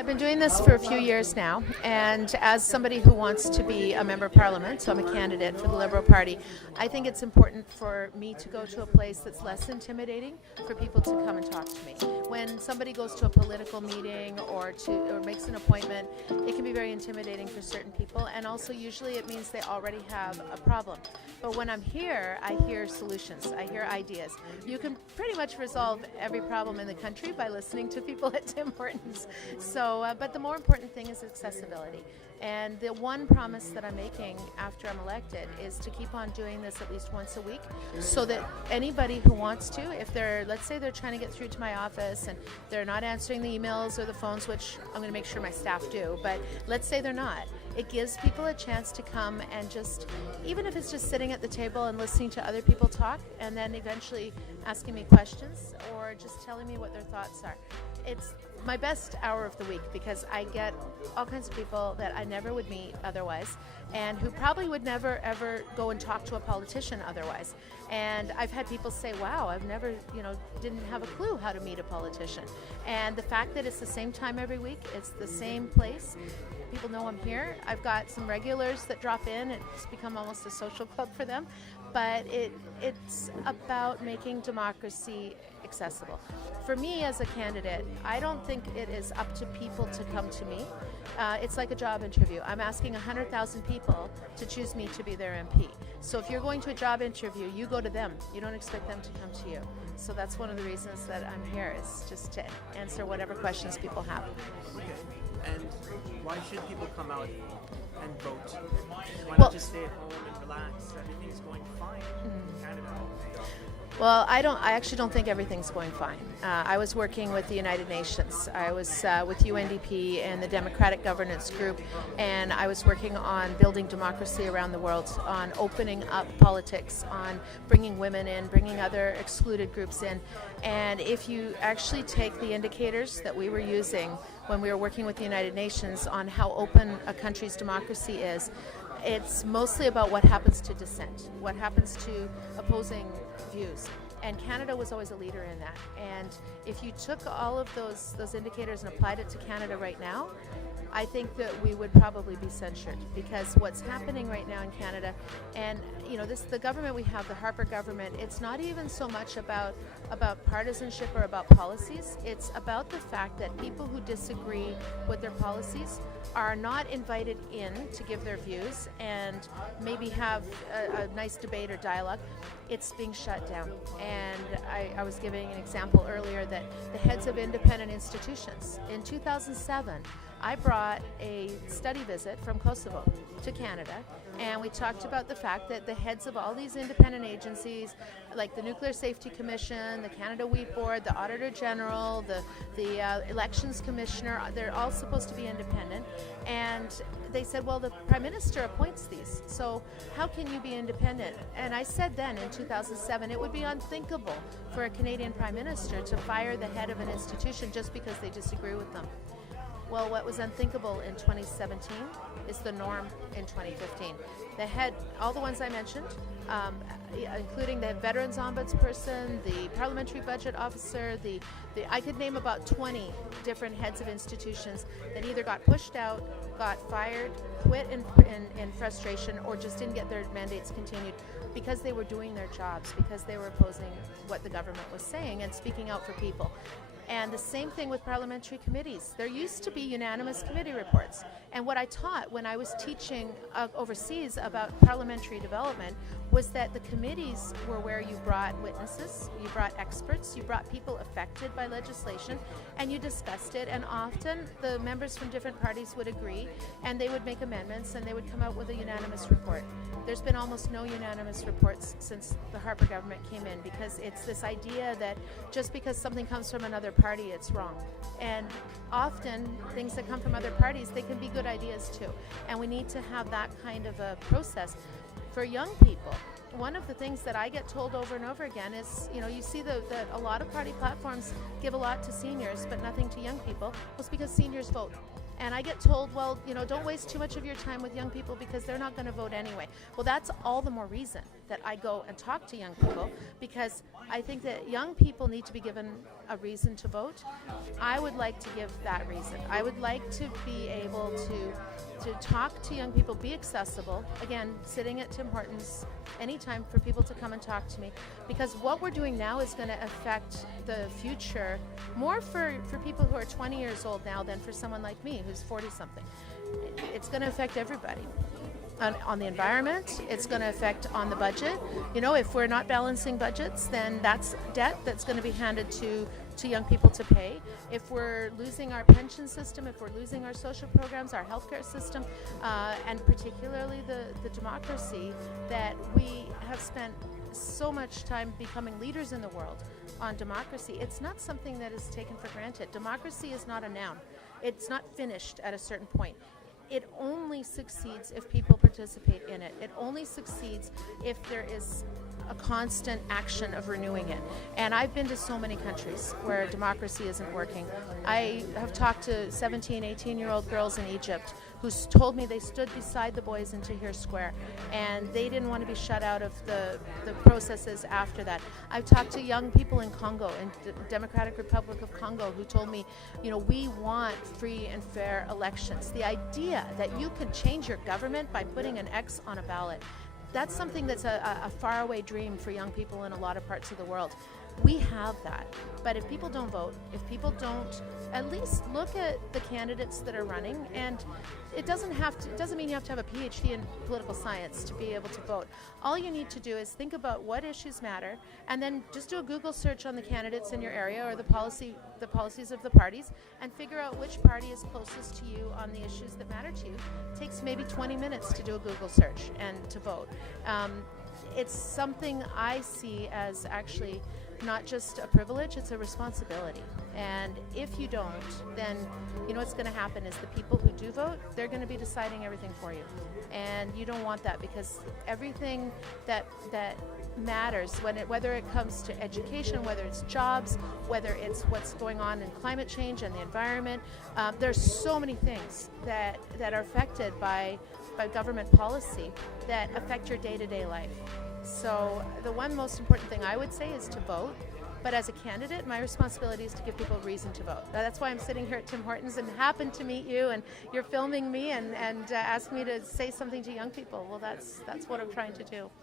I've been doing this for a few years now, and as somebody who wants to be a member of parliament, so I'm a candidate for the Liberal Party, I think it's important for me to go to a place that's less intimidating for people to come and talk to me. When somebody goes to a political meeting or makes an appointment, it can be very intimidating for certain people, and also usually it means they already have a problem. But when I'm here, I hear solutions, I hear ideas. You can pretty much resolve every problem in the country by listening to people at Tim Hortons. But the more important thing is accessibility. And the one promise that I'm making after I'm elected is to keep on doing this at least once a week, so that anybody who wants to, if let's say they're trying to get through to my office and they're not answering the emails or the phones, which I'm going to make sure my staff do, but let's say they're not. It gives people a chance to come and just, even if it's just sitting at the table and listening to other people talk, and then eventually asking me questions or just telling me what their thoughts are. It's my best hour of the week because I get all kinds of people that I never would meet otherwise, and who probably would never ever go and talk to a politician otherwise. And I've had people say, wow, I've never, didn't have a clue how to meet a politician. And the fact that it's the same time every week, it's the same place, people know I'm here. I've got some regulars that drop in. It's become almost a social club for them. But it's about making democracy accessible. For me as a candidate, I don't think it is up to people to come to me. It's like a job interview. I'm asking 100,000 people to choose me to be their MP. So if you're going to a job interview, you go to them. You don't expect them to come to you. So that's one of the reasons that I'm here, is just to answer whatever questions people have. Okay. And why should people come out and vote? Why not just stay at home and relax? Everything's going fine in Canada. Well, I actually don't think everything's going fine. I was working with the United Nations. I was with UNDP and the Democratic Governance Group, and I was working on building democracy around the world, on opening up politics, on bringing women in, bringing other excluded groups in. And if you actually take the indicators that we were using when we were working with the United Nations on how open a country's democracy is, it's mostly about what happens to dissent, what happens to opposing views. And Canada was always a leader in that. And if you took all of those indicators and applied it to Canada right now, I think that we would probably be censured, because what's happening right now in Canada, and the government we have, the Harper government, it's not even so much about partisanship or about policies. It's about the fact that people who disagree with their policies are not invited in to give their views and maybe have a nice debate or dialogue. It's being shut down. And I was giving an example earlier that the heads of independent institutions, in 2007, I brought a study visit from Kosovo to Canada, and we talked about the fact that the heads of all these independent agencies, like the Nuclear Safety Commission, the Canada Wheat Board, the Auditor General, the Elections Commissioner, they're all supposed to be independent. And they said, well, the Prime Minister appoints these, so how can you be independent? And I said then, in 2007, it would be unthinkable for a Canadian Prime Minister to fire the head of an institution just because they disagree with them. Well, what was unthinkable in 2017 is the norm in 2015. The head, all the ones I mentioned, including the Veterans Ombudsperson, the Parliamentary Budget Officer, I could name about 20 different heads of institutions that either got pushed out, got fired, quit in frustration, or just didn't get their mandates continued because they were doing their jobs, because they were opposing what the government was saying and speaking out for people. And the same thing with parliamentary committees. There used to be unanimous committee reports. And what I taught when I was teaching overseas about parliamentary development was that the committees were where you brought witnesses, you brought experts, you brought people affected by legislation, and you discussed it. And often the members from different parties would agree, and they would make amendments, and they would come out with a unanimous report. There's been almost no unanimous reports since the Harper government came in, because it's this idea that just because something comes from another party, it's wrong. And often things that come from other parties, they can be good ideas too. And we need to have that kind of a process. For young people, one of the things that I get told over and over again is, you see that a lot of party platforms give a lot to seniors, but nothing to young people. Well, it's because seniors vote. And I get told, well, don't waste too much of your time with young people because they're not going to vote anyway. Well, that's all the more reason that I go and talk to young people, because I think that young people need to be given a reason to vote. I would like to give that reason. I would like to be able to talk to young people, be accessible. Again, sitting at Tim Hortons anytime for people to come and talk to me, because what we're doing now is going to affect the future more for people who are 20 years old now than for someone like me who's 40-something. It's going to affect everybody. On the environment, it's going to affect on the budget. If we're not balancing budgets, then that's debt that's going to be handed to young people to pay. If we're losing our pension system, if we're losing our social programs, our healthcare system, and particularly the democracy that we have spent so much time becoming leaders in the world on democracy, it's not something that is taken for granted. Democracy is not a noun. It's not finished at a certain point. It only succeeds if people participate in it. It only succeeds if there is a constant action of renewing it. And I've been to so many countries where democracy isn't working. I have talked to 17, 18-year-old girls in Egypt who told me they stood beside the boys in Tahrir Square and they didn't want to be shut out of the processes after that. I've talked to young people in Congo, in the Democratic Republic of Congo, who told me, we want free and fair elections. The idea that you can change your government by putting an X on a ballot, that's something that's a faraway dream for young people in a lot of parts of the world. We have that. But if people don't vote, if people don't at least look at the candidates that are running, and it doesn't mean you have to have a PhD in political science to be able to vote. All you need to do is think about what issues matter, and then just do a Google search on the candidates in your area or the policies of the parties, and figure out which party is closest to you on the issues that matter to you. It takes maybe 20 minutes to do a Google search and to vote. It's something I see as actually not just a privilege, it's a responsibility. And if you don't, then what's going to happen is the people who do vote, they're going to be deciding everything for you. And you don't want that, because everything that matters, whether it comes to education, whether it's jobs, whether it's what's going on in climate change and the environment, there's so many things that are affected by government policy that affect your day-to-day life. So the one most important thing I would say is to vote. But as a candidate, my responsibility is to give people a reason to vote. That's why I'm sitting here at Tim Hortons and happened to meet you, and you're filming me and asked me to say something to young people. Well, that's what I'm trying to do.